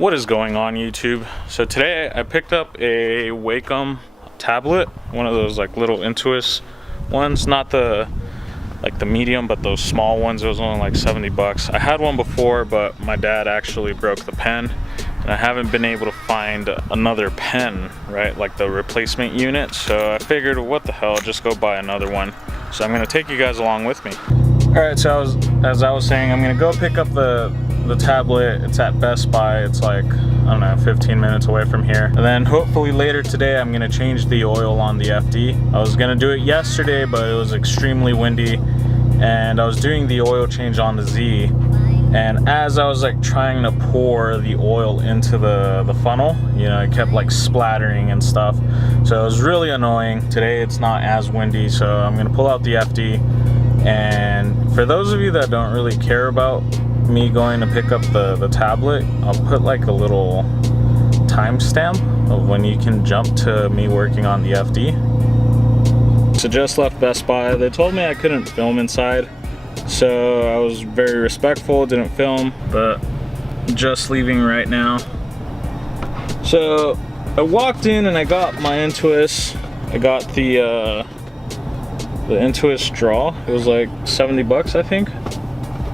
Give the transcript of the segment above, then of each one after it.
What is going on, YouTube? So today I picked up a Wacom tablet, one of those like little Intuos ones, not the medium, but those small ones. It was only like 70 bucks. I had one before, but my dad actually broke the pen and I haven't been able to find another pen, right? Like the replacement unit. So I figured, what the hell, just go buy another one. So I'm gonna take you guys along with me. All right, so as I was saying, I'm gonna go pick up the tablet. It's at Best Buy. It's like, I don't know, 15 minutes away from here. And then hopefully later today, I'm gonna change the oil on the FD. I was gonna do it yesterday, but it was extremely windy. And I was doing the oil change on the Z. And as I was like trying to pour the oil into the funnel, you know, it kept like splattering and stuff. So it was really annoying. Today it's not as windy, so I'm gonna pull out the FD. And for those of you that don't really care about me going to pick up the tablet, I'll put like a little timestamp of when you can jump to me working on the FD. So just left Best Buy. They told me I couldn't film inside, so I was very respectful, didn't film, but just leaving right now. So I walked in and I got my Intuos. I got the Intuos straw. It was like 70 bucks, I think.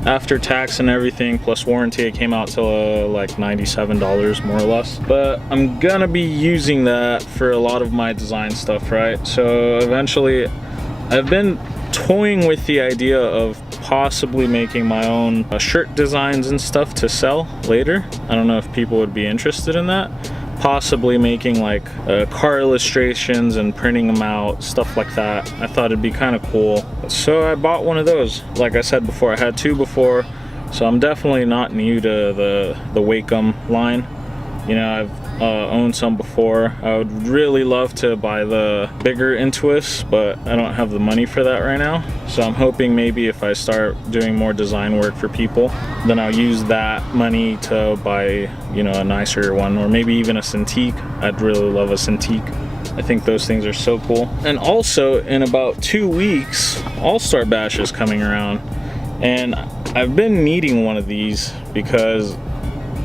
After tax and everything, plus warranty, it came out to like $97 more or less. But I'm gonna be using that for a lot of my design stuff, right? So eventually, I've been toying with the idea of possibly making my own shirt designs and stuff to sell later. I don't know if people would be interested in that. Possibly making like car illustrations and printing them out, stuff like that. I thought it'd be kind of cool. So I bought one of those. Like I said before, I had two before, so I'm definitely not new to the Wacom line. You know, I've owned some before. I would really love to buy the bigger Intuos, but I don't have the money for that right now. So I'm hoping maybe if I start doing more design work for people, then I'll use that money to buy, you know, a nicer one, or maybe even a Cintiq. I'd really love a Cintiq. I think those things are so cool. And also, in about 2 weeks, All-Star Bash is coming around, and I've been needing one of these because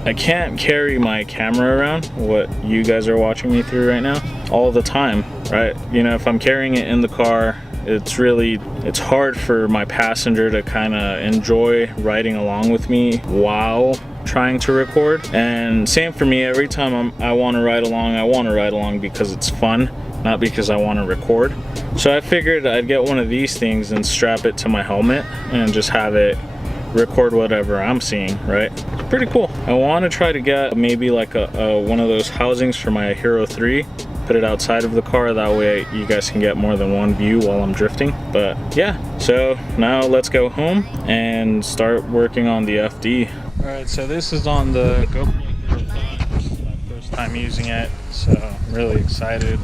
I can't carry my camera around, what you guys are watching me through right now, all the time, right? You know, if I'm carrying it in the car, it's hard for my passenger to kind of enjoy riding along with me while trying to record. And same for me, every time I want to ride along because it's fun, not because I want to record. So I figured I'd get one of these things and strap it to my helmet and just have it record whatever I'm seeing, right? Pretty cool. I want to try to get maybe like one of those housings for my Hero 3, put it outside of the car, that way you guys can get more than one view while I'm drifting. But yeah, so now let's go home and start working on the FD. All right, so this is on the GoPro Hero 5. This is my first time using it, so I'm really excited.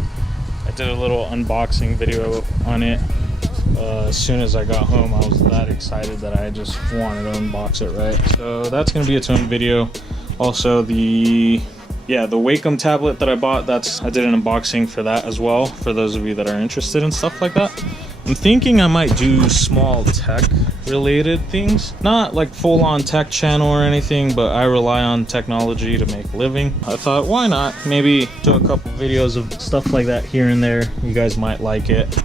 I did a little unboxing video on it. As soon as I got home, I was that excited that I just wanted to unbox it, right? So that's going to be its own video. Also, the Wacom tablet that I bought, I did an unboxing for that as well, for those of you that are interested in stuff like that. I'm thinking I might do small tech related things, not like full-on tech channel or anything, but I rely on technology to make a living. I thought, why not? Maybe do a couple videos of stuff like that here and there. You guys might like it.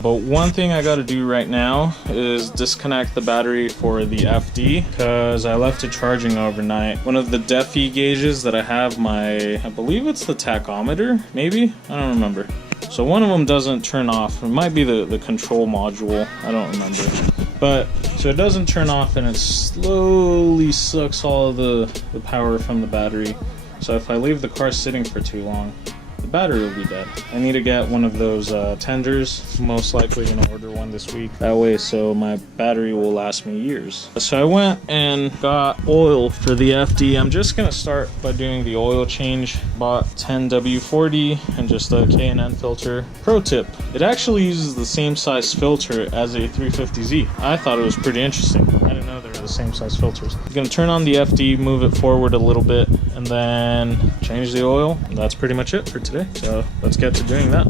But one thing I gotta do right now is disconnect the battery for the FD, because I left it charging overnight. One of the DEFI gauges that I have, I believe it's the tachometer, maybe? I don't remember. So one of them doesn't turn off. It might be the control module, I don't remember. But, so it doesn't turn off and it slowly sucks all of the power from the battery. So if I leave the car sitting for too long, the battery will be dead. I need to get one of those tenders. Most likely gonna order one this week. That way, so my battery will last me years. So I went and got oil for the FD. I'm just gonna start by doing the oil change. Bought 10W40 and just a K&N filter. Pro tip, it actually uses the same size filter as a 350Z. I thought it was pretty interesting. I didn't know they were the same size filters. I'm gonna turn on the FD, move it forward a little bit, and then change the oil. And that's pretty much it for today. So let's get to doing that.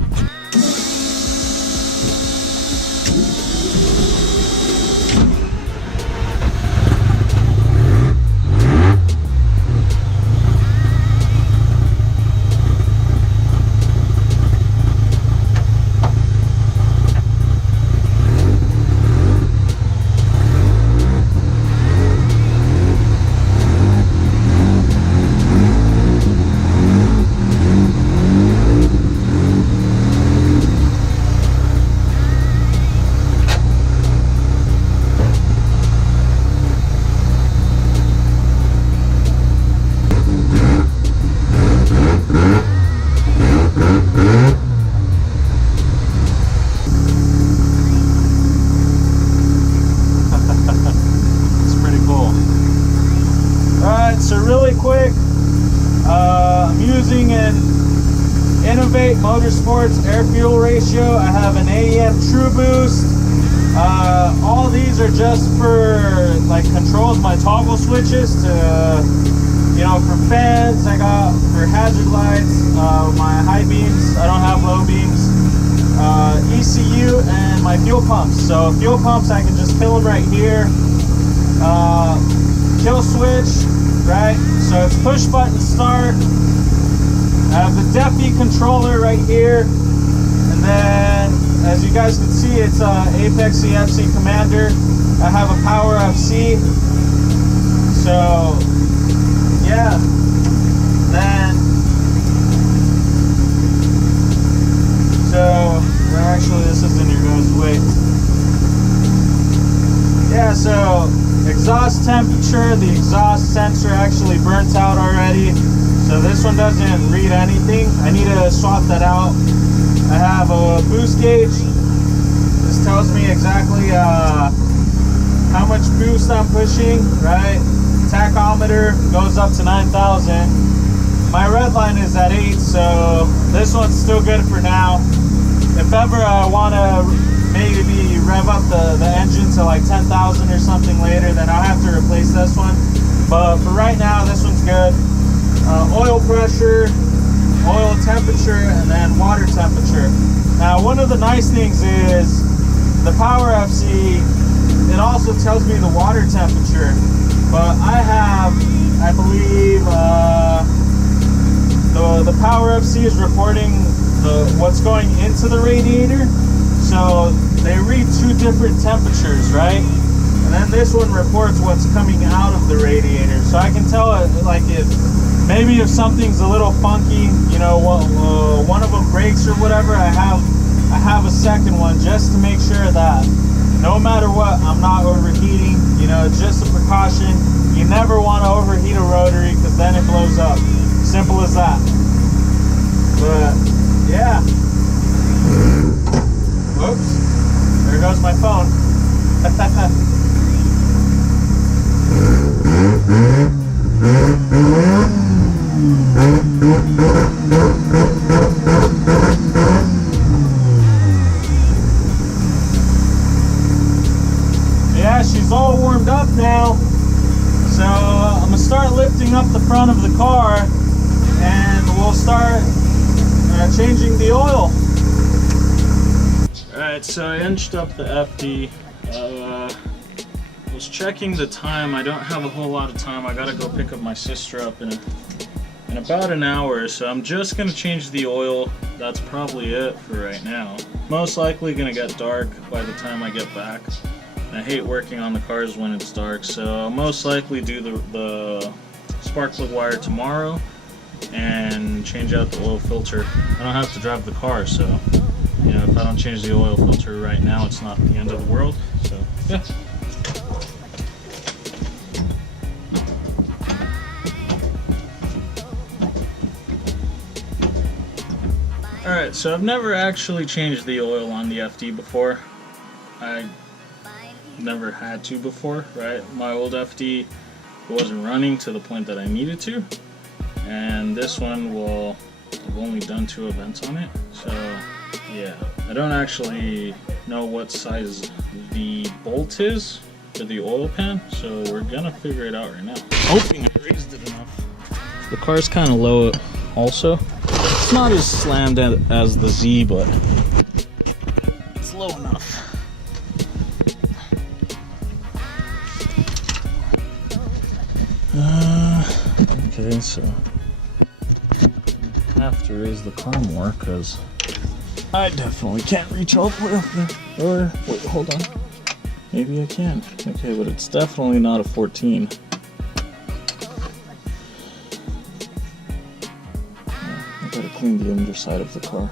running Innovate Motorsports air fuel ratio. I have an AEM True Boost. All these are just for like controls, my toggle switches to, you know, for fans. I got for hazard lights, my high beams. I don't have low beams. ECU and my fuel pumps. So fuel pumps, I can just kill them right here. Kill switch, right? So it's push button start. I have the DEFI controller right here, and then as you guys can see, it's Apex EFC Commander. I have a Power FC. So yeah, then actually this isn't your guys' way. Yeah, so exhaust temperature, the exhaust sensor actually burnt out already. So this one doesn't read anything. I need to swap that out. I have a boost gauge. This tells me exactly how much boost I'm pushing, right? Tachometer goes up to 9,000. My red line is at 8, so this one's still good for now. If ever I want to maybe rev up the engine to like 10,000 or something later, then I'll have to replace this one. But for right now, this one's good. Oil pressure, oil temperature, and then water temperature. Now, one of the nice things is the Power FC, it also tells me the water temperature. But I have, I believe, the Power FC is reporting what's going into the radiator. So they read two different temperatures, right? And then this one reports what's coming out of the radiator. So I can tell it, like, maybe if something's a little funky, you know, one of them breaks or whatever, I have a second one just to make sure that no matter what, I'm not overheating. You know, just a precaution. You never want to overheat a rotary because then it blows up. Simple as that. But yeah. Whoops. There goes my phone. Yeah, she's all warmed up now. So I'm gonna start lifting up the front of the car and we'll start changing the oil. Alright, so I inched up the FD. Was checking the time. I don't have a whole lot of time. I gotta go pick up my sister up in about an hour, so I'm just gonna change the oil. That's probably it for right now. Most likely gonna get dark by the time I get back. I hate working on the cars when it's dark, so I'll most likely do the spark plug wire tomorrow and change out the oil filter. I don't have to drive the car, so you know, if I don't change the oil filter right now, it's not the end of the world. So yeah. Alright, so I've never actually changed the oil on the FD before. I never had to before, right? My old FD wasn't running to the point that I needed to. And this one I've only done 2 events on it. So yeah, I don't actually know what size the bolt is for the oil pan. So we're gonna figure it out right now. Hoping I raised it enough. The car's kind of low also. It's not as slammed as the Z, but it's low enough. Okay, so I have to raise the car more because I definitely can't reach all the way up there. Or, wait, hold on. Maybe I can. Okay, but it's definitely not a 14. I gotta clean the underside of the car.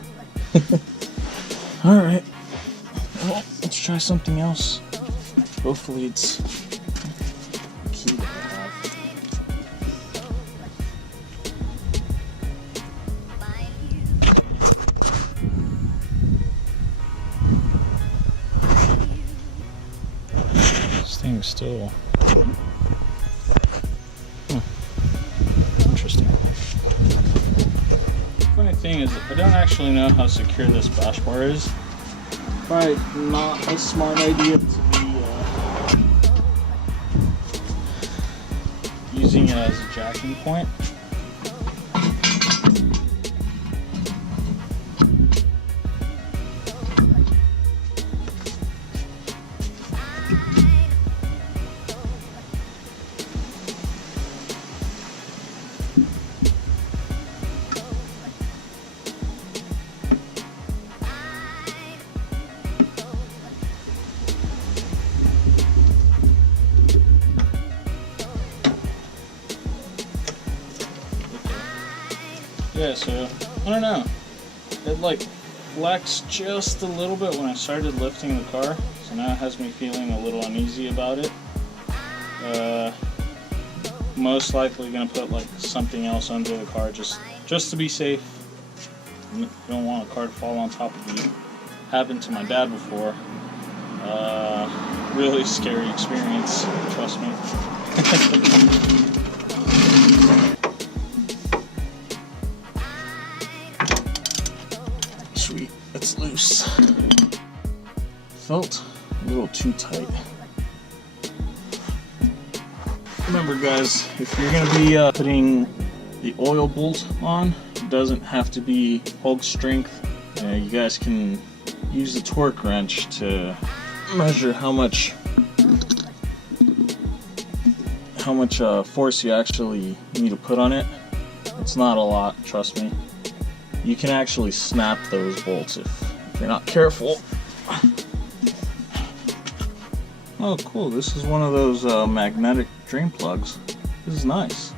Alright. Well, let's try something else. Hopefully it's key that I have. This thing's still... Interesting. thing is, I don't actually know how secure this bash bar is. Probably not a smart idea to be using it as a jacking point. Yeah, so, I don't know, it like flexed just a little bit when I started lifting the car, so now it has me feeling a little uneasy about it. Most likely gonna put like something else under the car just to be safe. You don't want a car to fall on top of you. Happened to my dad before. Really scary experience, trust me. Sweet, it's loose. Felt a little too tight. Remember guys, if you're going to be putting the oil bolt on, it doesn't have to be Hulk strength. You guys can use the torque wrench to measure how much force you actually need to put on it. It's not a lot, trust me. You can actually snap those bolts if you're not careful. Oh cool, this is one of those magnetic drain plugs. This is nice.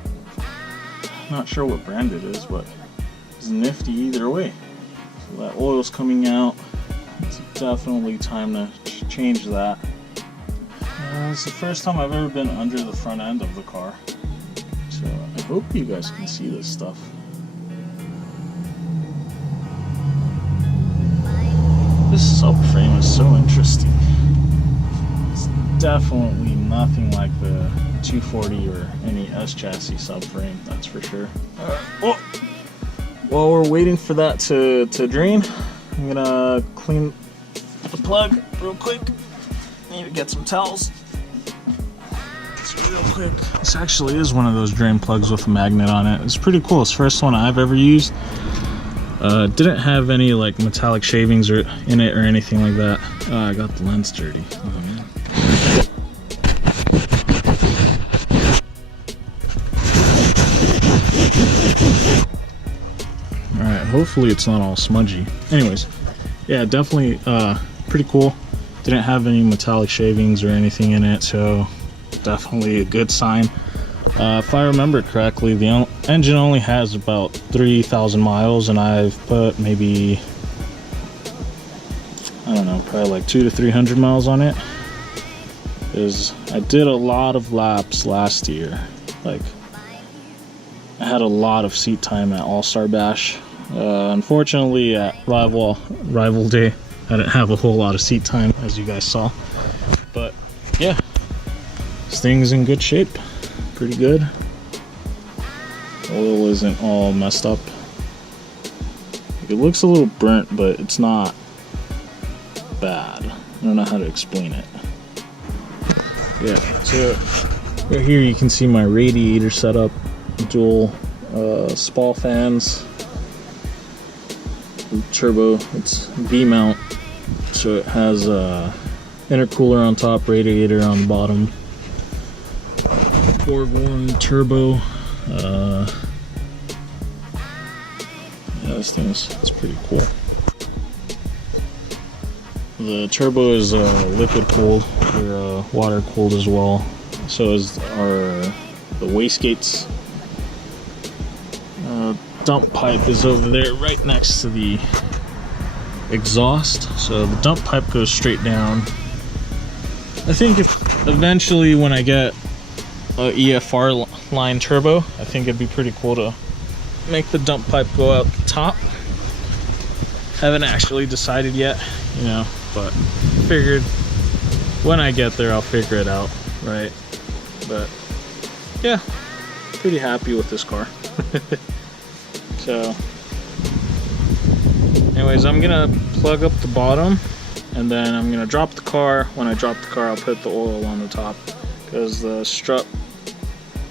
Not sure what brand it is, but it's nifty either way. So that oil's coming out. It's definitely time to change that. It's the first time I've ever been under the front end of the car. So I hope you guys can see this stuff. This subframe is so interesting. It's definitely nothing like the 240 or any S chassis subframe, that's for sure. Well, while we're waiting for that to drain, I'm gonna clean the plug real quick. Need to get some towels. Real quick. This actually is one of those drain plugs with a magnet on it. It's pretty cool. It's the first one I've ever used. Didn't have any like metallic shavings or in it or anything like that. I got the lens dirty. Oh, man. Alright, hopefully it's not all smudgy. Anyways, yeah, definitely pretty cool. Didn't have any metallic shavings or anything in it, so definitely a good sign. If I remember correctly, the engine only has about 3,000 miles, and I've put maybe, I don't know, probably like 200 to 300 miles on it. Because I did a lot of laps last year. Like, I had a lot of seat time at All-Star Bash. Unfortunately, at Rival Day, I didn't have a whole lot of seat time, as you guys saw. But yeah, this thing's in good shape. Pretty good. Oil isn't all messed up. It looks a little burnt, but it's not bad. I don't know how to explain it. Yeah, so right here you can see my radiator setup. Dual spall fans. Turbo, it's V-mount. So it has a intercooler on top, radiator on the bottom. Four-warm turbo. Yeah, this it's pretty cool. The turbo is liquid cooled or water cooled as well. So is the wastegates. Dump pipe is over there, right next to the exhaust. So the dump pipe goes straight down. I think if eventually when I get a EFR line turbo, I think it'd be pretty cool to make the dump pipe go out the top. Haven't actually decided yet, you know, but figured when I get there I'll figure it out, right? But yeah, pretty happy with this car. So Anyways, I'm gonna plug up the bottom, and then I'm gonna drop the car. When I drop the car, I'll put the oil on the top, because the strut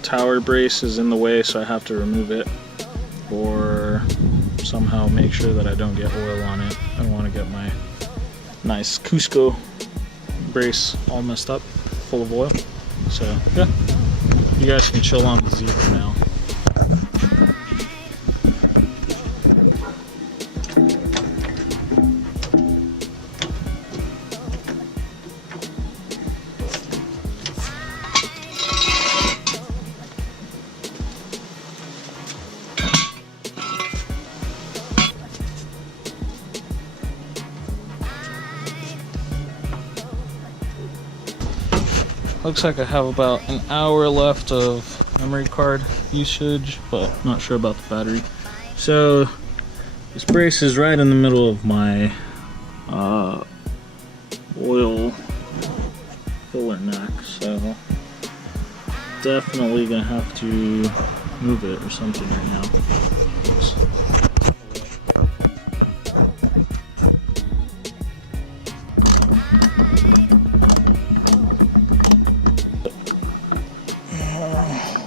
tower brace is in the way, so I have to remove it, or somehow make sure that I don't get oil on it. I don't want to get my nice Cusco brace all messed up, full of oil. So yeah, you guys can chill on the Z for now. Looks like I have about an hour left of memory card usage, but not sure about the battery. So this brace is right in the middle of my oil filler neck, so definitely gonna have to move it or something right now. Oops.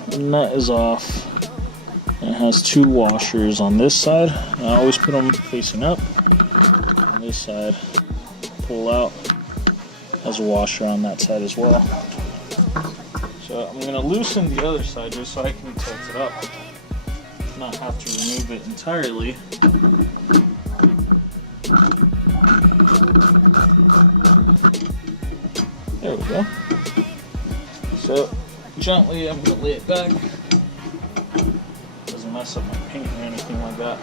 The nut is off. It has two washers on this side. I always put them facing up. On this side, pull out. Has a washer on that side as well. So I'm going to loosen the other side just so I can tilt it up. Not have to remove it entirely. There we go. So gently, I'm going to lay it back. Doesn't mess up my paint or anything like that.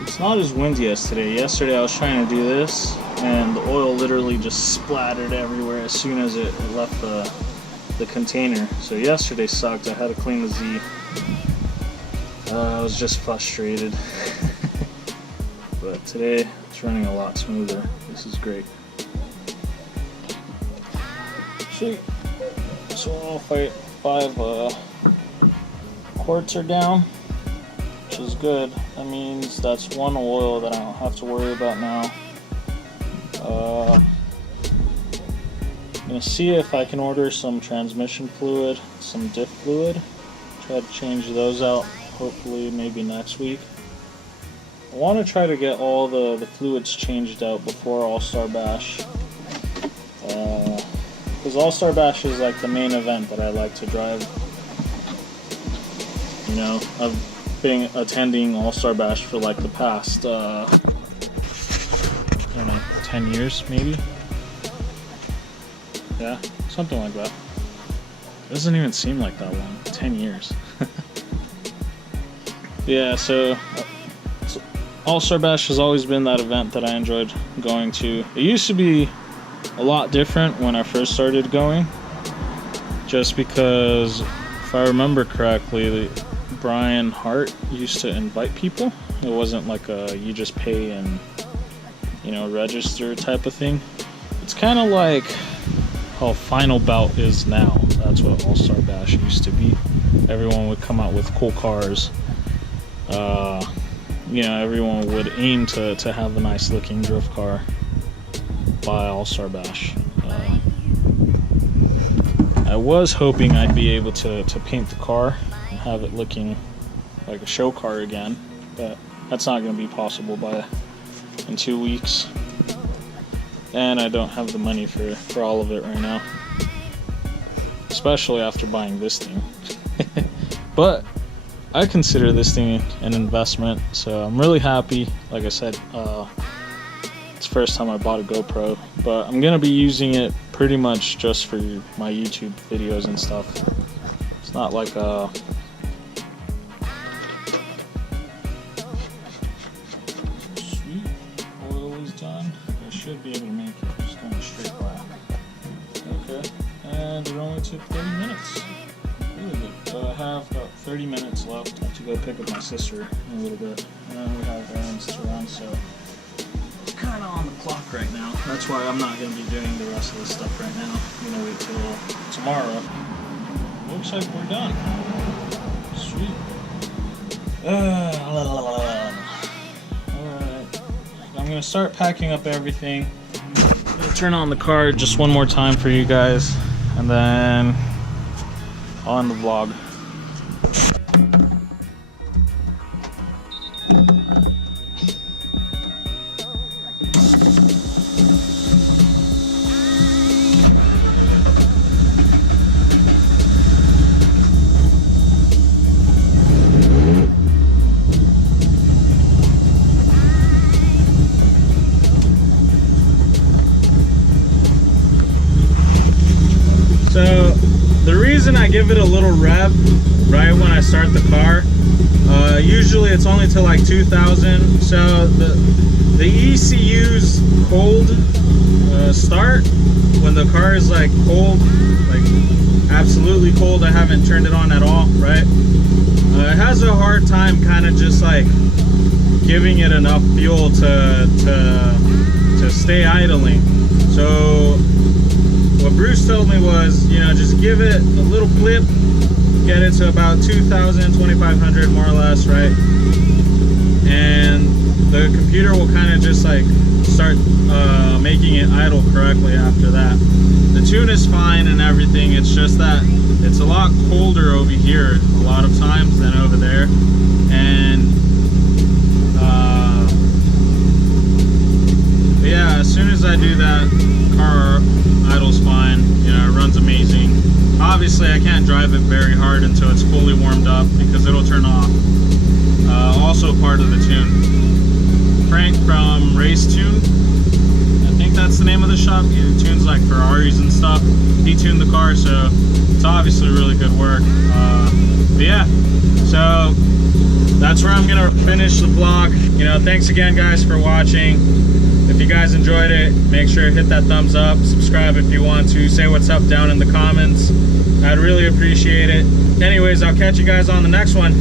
It's not as windy as today. Yesterday I was trying to do this and the oil literally just splattered everywhere as soon as it left the container. So yesterday sucked. I had to clean the Z. I was just frustrated. But today it's running a lot smoother. This is great. Sweet. So all five quarts are down, which is good. That means that's one oil that I don't have to worry about now. I'm gonna see if I can order some transmission fluid, some diff fluid. Try to change those out, hopefully maybe next week. I want to try to get all the fluids changed out before All-Star Bash. Because All-Star Bash is like the main event that I like to drive. You know, I've been attending All-Star Bash for like the past, I don't know, 10 years maybe? Yeah, something like that. It doesn't even seem like that long, 10 years. Yeah, so All-Star Bash has always been that event that I enjoyed going to. It used to be a lot different when I first started going, just because, if I remember correctly, Brian Hart used to invite people. It wasn't like a you just pay and, you know, register type of thing. It's kind of like how Final Bout is now. That's what All-Star Bash used to be. Everyone would come out with cool cars. You know, everyone would aim to have a nice looking drift car by All-Star Bash. I was hoping I'd be able to paint the car and have it looking like a show car again, but that's not going to be possible in 2 weeks. And I don't have the money for all of it right now, especially after buying this thing. But I consider this thing an investment, so I'm really happy. Like I said, It's the first time I bought a GoPro, but I'm gonna be using it pretty much just for my YouTube videos and stuff. It's not like a sweet. Oil is done. I should be able to make it just going straight black. Okay, and it only took 30 minutes. Really good. So I have about 30 minutes left. I have to go pick up my sister in a little bit. And we have errands to run, so kind of on the clock right now. That's why I'm not going to be doing the rest of this stuff right now. I'm going to wait till tomorrow. Looks like we're done. Sweet. Alright. I'm going to start packing up everything. I'm going to turn on the car just one more time for you guys, and then on the vlog. So the reason I give it a little rev right when I start the car, usually it's only till like 2000. So the ECU's cold start, when the car is like cold, like absolutely cold, I haven't turned it on at all, right? It has a hard time kind of just like giving it enough fuel to stay idling. So what Bruce told me was, you know, just give it a little blip, get it to about 2,000, 2,500 more or less, right? And the computer will kind of just like start making it idle correctly after that. The tune is fine and everything, it's just that it's a lot colder over here a lot of times than over there. And yeah, as soon as I do that, car idles fine, you know, it runs amazing. Obviously I can't drive it very hard until it's fully warmed up because it'll turn off. Also part of the tune. Frank from Race Tune, I think that's the name of the shop. He tunes like Ferraris and stuff. He tuned the car, so it's obviously really good work. But yeah, so that's where I'm gonna finish the vlog. You know, thanks again guys for watching. If you guys enjoyed it, make sure to hit that thumbs up, subscribe if you want to, say what's up down in the comments. I'd really appreciate it. Anyways, I'll catch you guys on the next one.